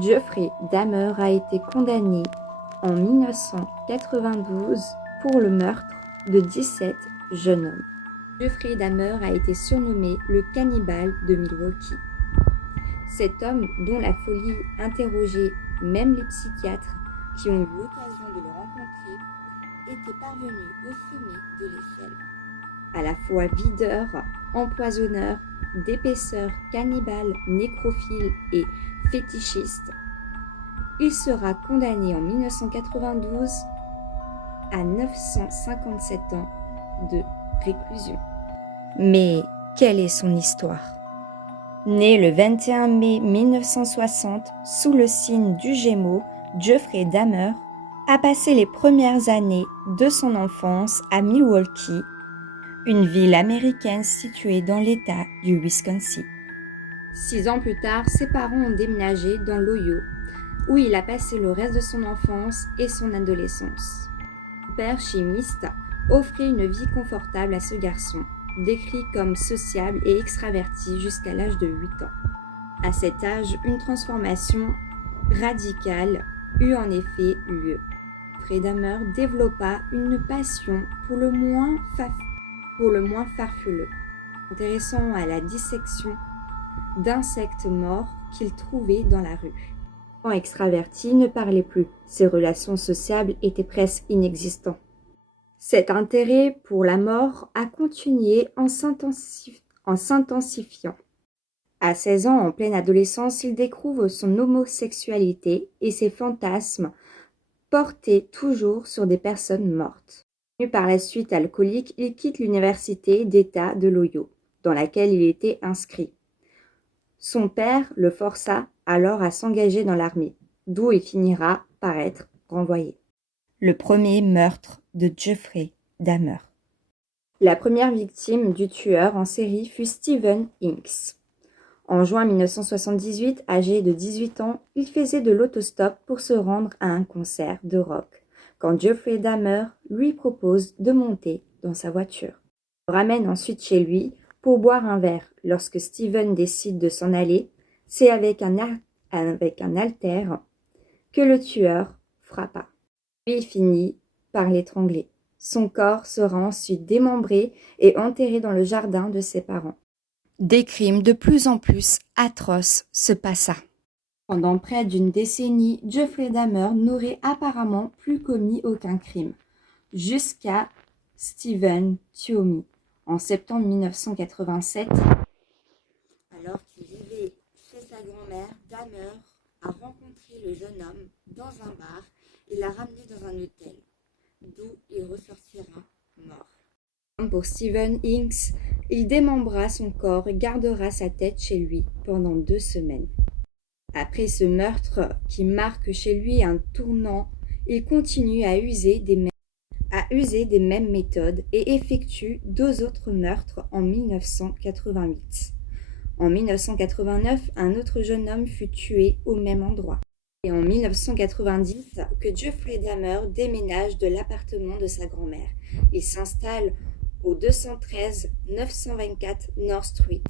Jeffrey Dahmer a été condamné en 1992 pour le meurtre de 17 jeunes hommes. Jeffrey Dahmer a été surnommé le cannibale de Milwaukee. Cet homme, dont la folie interrogeait même les psychiatres qui ont eu l'occasion de le rencontrer, était parvenu au sommet de l'échelle. À la fois videur, empoisonneur, d'épaisseur, cannibale, nécrophile et fétichiste, il sera condamné en 1992 à 957 ans de réclusion. Mais quelle est son histoire ? Né le 21 mai 1960 sous le signe du Gémeaux, Jeffrey Dahmer a passé les premières années de son enfance à Milwaukee, une ville américaine située dans l'État du Wisconsin. 6 ans plus tard, ses parents ont déménagé dans l'Ohio, où il a passé le reste de son enfance et son adolescence. Son père chimiste offrait une vie confortable à ce garçon, décrit comme sociable et extraverti jusqu'à l'âge de 8 ans. À cet âge, une transformation radicale eut en effet lieu. Jeffrey Dahmer développa une passion pour le moins farfeleux, intéressant à la dissection d'insectes morts qu'il trouvait dans la rue. L'enfant extraverti ne parlait plus, ses relations sociables étaient presque inexistantes. Cet intérêt pour la mort a continué en s'intensifiant. À 16 ans, en pleine adolescence, il découvre son homosexualité et ses fantasmes portés toujours sur des personnes mortes. Devenu par la suite alcoolique, il quitte l'université d'État de l'Ohio, dans laquelle il était inscrit. Son père le força alors à s'engager dans l'armée, d'où il finira par être renvoyé. Le premier meurtre de Jeffrey Dahmer. La première victime du tueur en série fut Steven Hinks. En juin 1978, âgé de 18 ans, il faisait de l'autostop pour se rendre à un concert de rock, quand Jeffrey Dahmer lui propose de monter dans sa voiture. Il le ramène ensuite chez lui pour boire un verre. Lorsque Steven décide de s'en aller, c'est avec un haltère que le tueur frappa. Puis finit par l'étrangler. Son corps sera ensuite démembré et enterré dans le jardin de ses parents. Des crimes de plus en plus atroces se passa. Pendant près d'une décennie, Jeffrey Dahmer n'aurait apparemment plus commis aucun crime, jusqu'à Stephen Tuomi. En septembre 1987, alors qu'il vivait chez sa grand-mère, Dahmer a rencontré le jeune homme dans un bar et l'a ramené dans un hôtel, d'où il ressortira mort. Comme pour Steven Hinks, il démembrera son corps et gardera sa tête chez lui pendant 2 semaines. Après ce meurtre qui marque chez lui un tournant, il continue à user des mêmes méthodes et effectue 2 autres meurtres en 1988. En 1989, un autre jeune homme fut tué au même endroit. Et en 1990, que Jeffrey Dahmer déménage de l'appartement de sa grand-mère. Il s'installe au 213 924 North Street.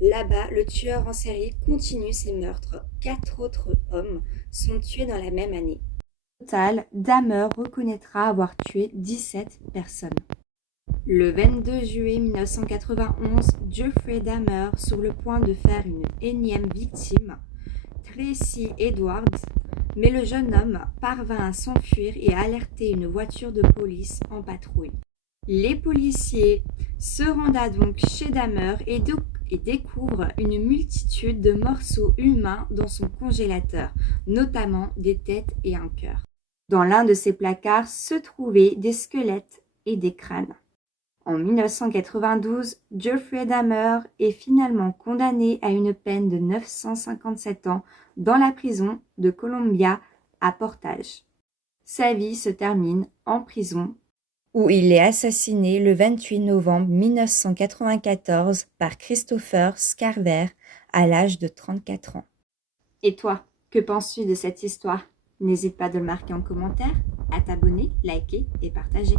Là-bas, le tueur en série continue ses meurtres. 4 autres hommes sont tués dans la même année. Au total, Dahmer reconnaîtra avoir tué 17 personnes. Le 22 juillet 1991, Jeffrey Dahmer, sur le point de faire une énième victime, Tracy Edwards, mais le jeune homme parvint à s'enfuir et à alerter une voiture de police en patrouille. Les policiers se rendent donc chez Dahmer et découvrent une multitude de morceaux humains dans son congélateur, notamment des têtes et un cœur. Dans l'un de ces placards se trouvaient des squelettes et des crânes. En 1992, Jeffrey Dahmer est finalement condamné à une peine de 957 ans dans la prison de Columbia à Portage. Sa vie se termine en prison, où il est assassiné le 28 novembre 1994 par Christopher Scarver à l'âge de 34 ans. Et toi, que penses-tu de cette histoire ? N'hésite pas de le marquer en commentaire, à t'abonner, liker et partager.